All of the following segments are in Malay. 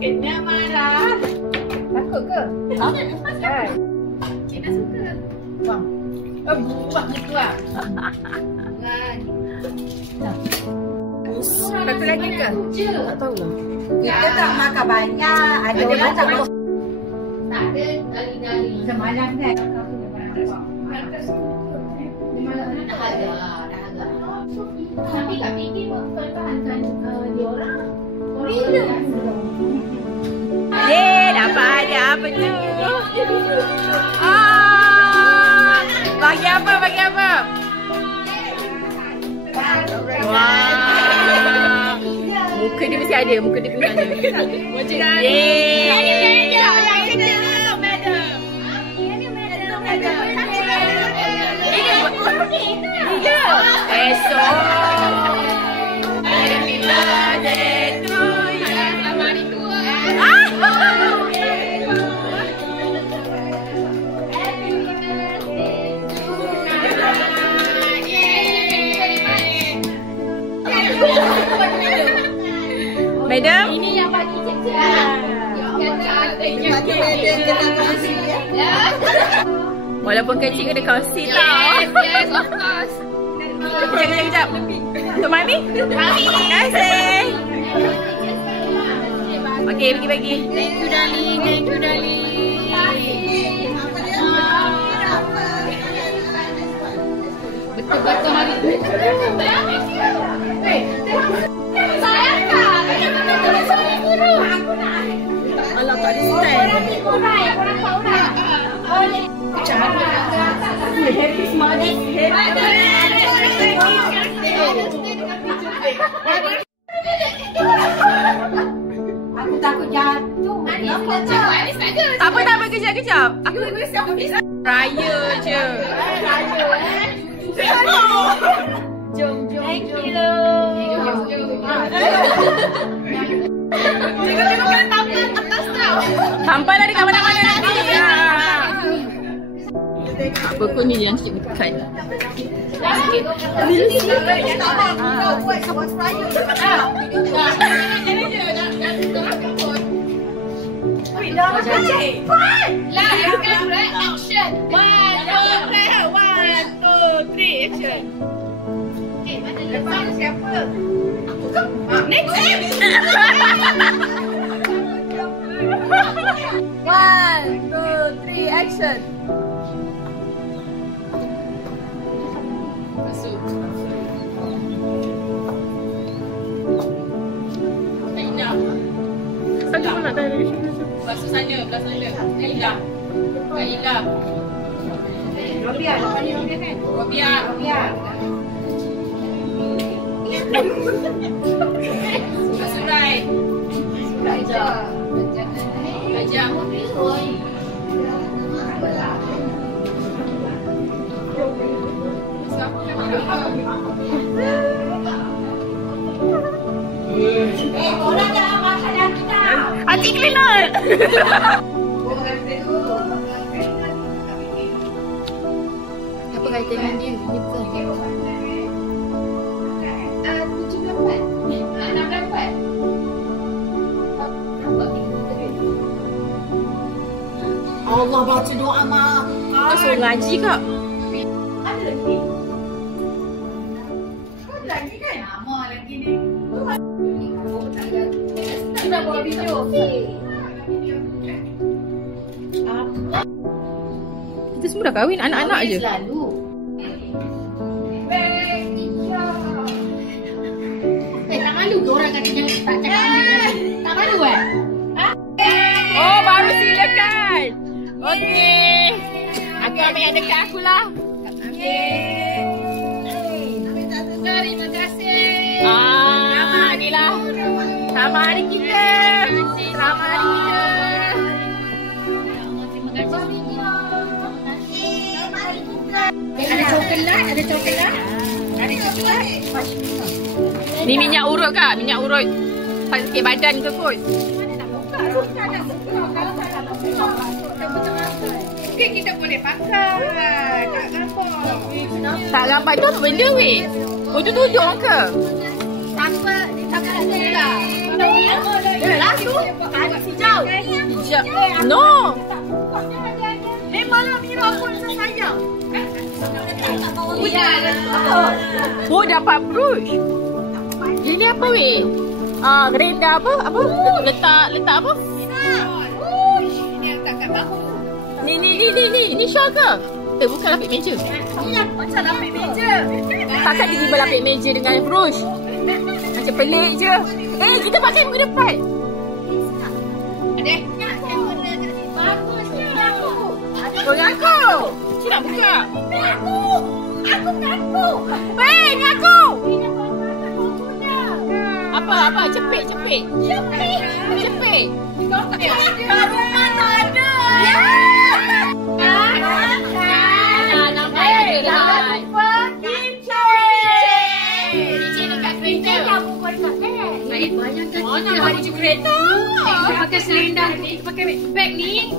Kena marah. Takut ke? Kan? Kena suka. Bang. Buat gitu lah. Satu lagi ke? Tak tahu lah. Kita tak makan banyak. Ada orang tak makan. Tak ada gali-gali. Semalam kan? Dah agak. Tapi tak fikir pertahankan dia orang. Bila? Dapat ada apa tu? Bagi apa? Wah. Muka dia mesti ada. Muka dia punya ada. Macam Madam, ini yang bagi cek-cek. Bagi madam kena kongsi ya. Walaupun kecil kena kongsi tau. Yes, of course. Kejap. Untuk Mami? Terima kasih. Okey, bagi. Thank you, darling. Betul-betul hari tu. Sayang tak? Alah, tak ada stand. Macam mana? Happy Mother's Day. Aku takut jatuh. Tak apa, kejap. Aku raya je. Jom. Thank you. Tengok kena tampal atas tau. Tampal ada kat mana-mana nanti. Apa pun ni yang sikit dekat. Sikit. Kau buat sama raya. Dah cik. Lah, camera action. 1, 2, 3 action. Okay, mana lepas siapa? Aku kan. Next. 1, 2, 3 action. Masuk. Indah. Saya pun nak tanya. Masuk sana, belah sana. Indah. Kak Indah. Robiah, depan ni Robiah kan? Robiah. Surai. Ajak. Korang jangan makan dah kita. Adik cleaner. Apa kaitan dengan dia? Dia bukan. 16 Allah baca doa mak. Kau suruh ngaji kak? Ada lagi. Ada lagi kan? Lama lagi ni. Kita buat video. Kita semua dah kahwin, anak-anak je. Selalu. Tak malu ke orang kata jangan tak cakap ambil? Tak malu kan? Oh, baru silakan. Okey. Aku ambil yang dekat aku lah. Terima kasih. Inilah. Selamat hari kita. Selamat hari kita. Terima kasih. Ada coklat. Ni minyak urut kak? Minyak urut sikit badan ke kot? Mungkin kita boleh pakai. Tak gambar tu apa benda weh? Oh tu tudung ke? Tanpa ada lah. Hijau. No. Malam ni aku rasa sayang. Oh, dapat brush. Ini apa weh? Gerenda apa? Letak apa? Ini angkat kat bahu. Ni shawl ke? Bukan lapik meja. Ni macam lapik meja. Kakak tiba lapik meja dengan brush. Macam pelik je. Kita pakai muka depan. Adek, nak camera kat sini. Bagus ni aku. Ngaku. Cik nak buka. Aku ngaku. Ngaku. Apa? Cepik. Kat rumah tak ada. Nampak ada. Banyak kan? Nak baju kereta. Pakai selendang ni, pakai beg ni.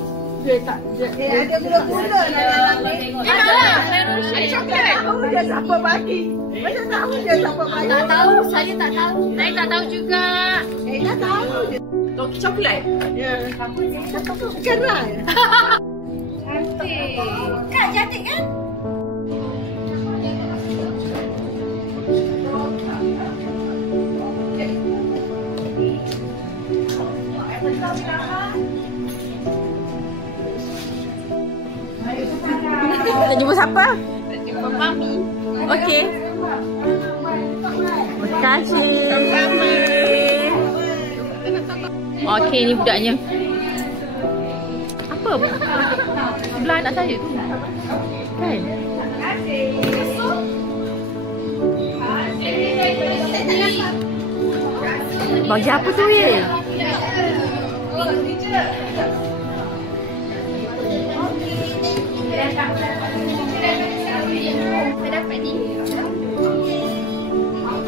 Ada gula-gula dalam ni. Ada coklat. Tahu dia siapa bagi. Macam tahu dia siapa bagi. Tak tahu, saya tak tahu. Saya tak tahu juga. Dah tahu je. Toki coklat. Ya. Kerai. Cantik. Kak cantik kan? Nak jumpa siapa? Nak jumpa Mami. Okey. Terima kasih. Sama-sama. Okey, ni budaknya. Apa? Sebelah anak saya tu. Kan? Bagi apa tu ye?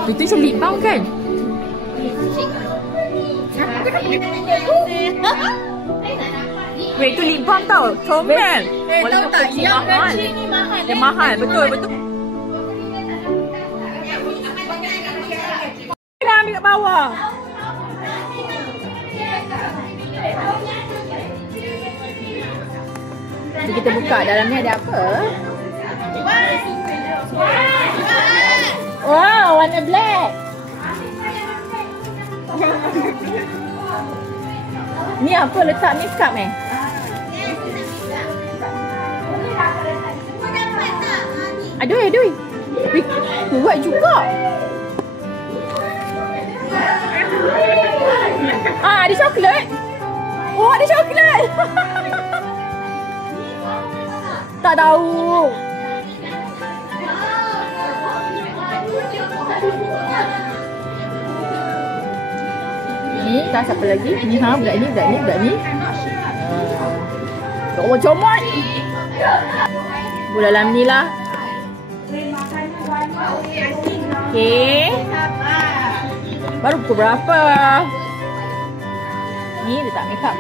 Itu macam lip balm kan? Weh, itu lip balm tau. Comel. Tahu tak? Yang kecil ni mahal. Yang mahal. Betul. Kena ambil kat bawah. Jadi kita buka dalam ni ada apa? Wow, warna black. Ni apa letak makeup eh? Aduh. Kuat juga. Ada coklat. Oh, ada coklat. Tak tahu. Ni tak siapa lagi? Ni budak ni. Comot. Budak dalam ni lah. Okey. Baru pukul berapa? Ni letak makeup.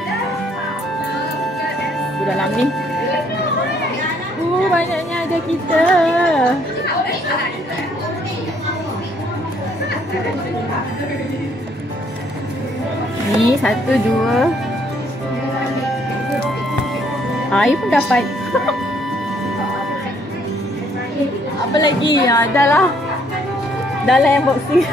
Budak dalam ni. Banyaknya ada kita. Ni 1, 2. Air pun dapat. Apa lagi? Dah lah yang boxing.